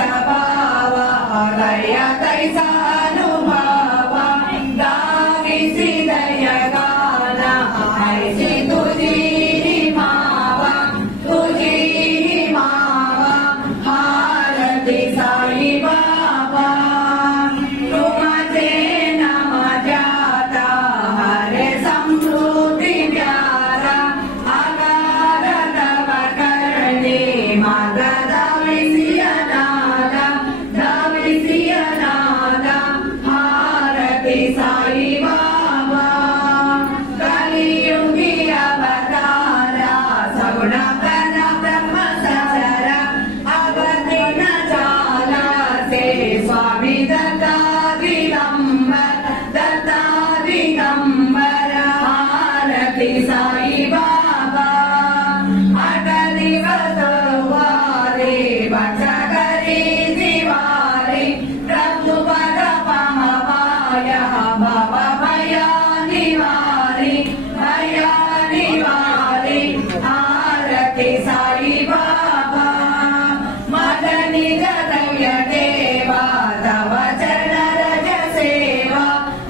स्वभावा दया कैसा अनुभवा गाविसी दया गाना ऐसी तुझी मावा हारती साई बाबा तुमचे नाम जाता हरे समृद्धि प्यारा आकार तव करणी माता दाविसिया नादा हारती साई बाबा कलियुगी अवतारा सगुण प्रण ब्रह्म सचरा अवधि न जाला से स्वामी दत्ता दिगंबर हारती साई बाबा अटली वसवारे बचा करी दिवारी प्रभु पर पाया बाबा भया निवारी आरती साई बाबा मदनी जगय देवा तव चरण रज सेवा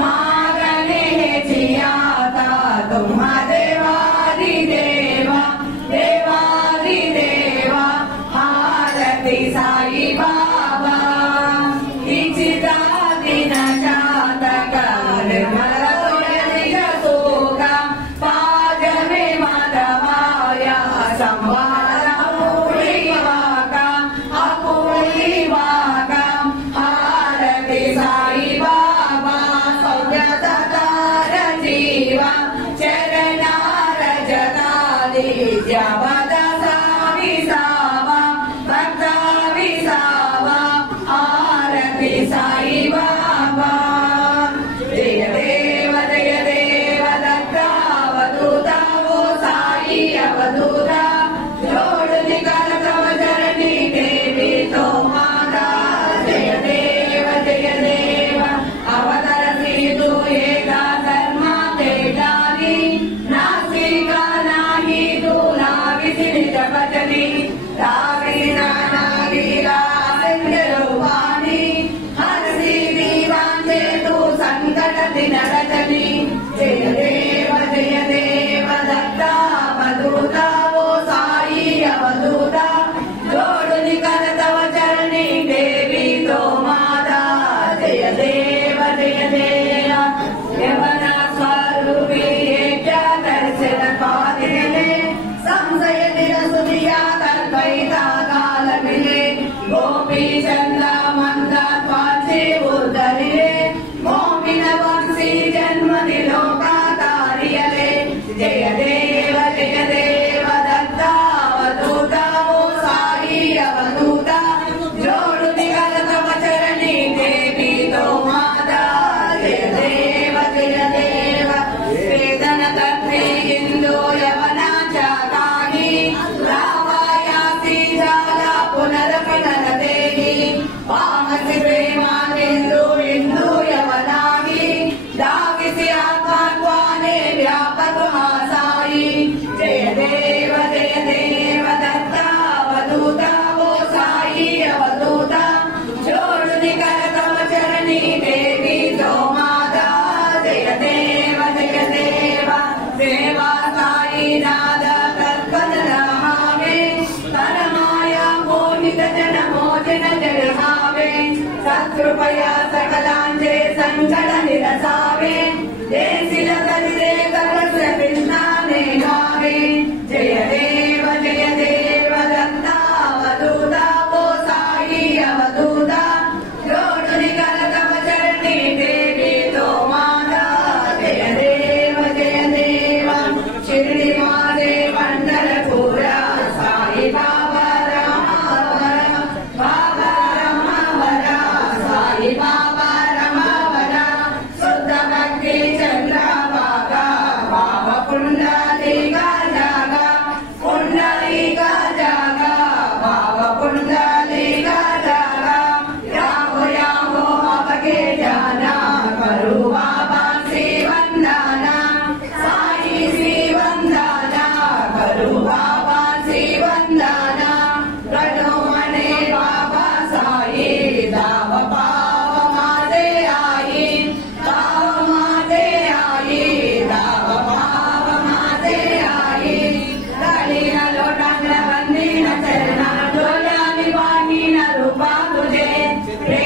मागने जियाता तुम देवादि देवा आरती साई बाबा इचिता दिन जातक निर्मल तुलसी सोगा पाद में माधवाया संवाद अपूर्वी वाका हारती साई बाबा सौख्य सतार जीवा चरणार जताली ज्यावदा साविसावा भक्ता विसावा आरती साई बाबा जय देव दत्तावधूता वो साई अवधूता जोड़नी कर तव चरणी देवी तो माता जय देव अवतरसी तू एका कर्मा तेजानी नासिका नाही तुला विसिनी जपचनी रावीना नागीला रूपानी हरसी दीवांचे तू संकट दिन रचनी जय देव दत्तावधूता वो साई अवधूता जोड़नी कर तव चरणी देवी तो माता जय देव यवना स्वरूपी दर्शन पादिले संशय दिन सुधिया तद्वैता काल मिले गोपी चंदा मंदा त्वाचे उद्धरिले मोमिन वंशी जन्म दिलोका तारियले जय देव दत्तावधूता वो साई अवधूता जोड़ुनि कर तव चरणी देवी तो माता जय देव वेदन तत्वे इंदो यवनाच्या काही रावायासी झाला पुनर्देही पाहसी प्रेमानेंदो इंदू यवनाही दाविसी आत्मात्वाने व्यापक महासाई जय देव दत्तावधूता वो साई अवधूता जोड़ुनि कर तव चरणी देवी तो माता जय देव देवा साई नाद कल्पन रहावे परमाया मोहित जन मोचन जगहावे सत्कृपया सकलांचे संकट निरसावे देसिल कलिरे करस बिंदाने गावे जय देव दत्तावधूता वो साई अवधूता जोड़ुनि कर तव चरणी देवी तो माता जय देव शिरडी माते पंढरपुरा साई बाबा रमावरा साई बाबा रमावरा शुद्ध भक्ति चंद्रभागा कृपा तुझे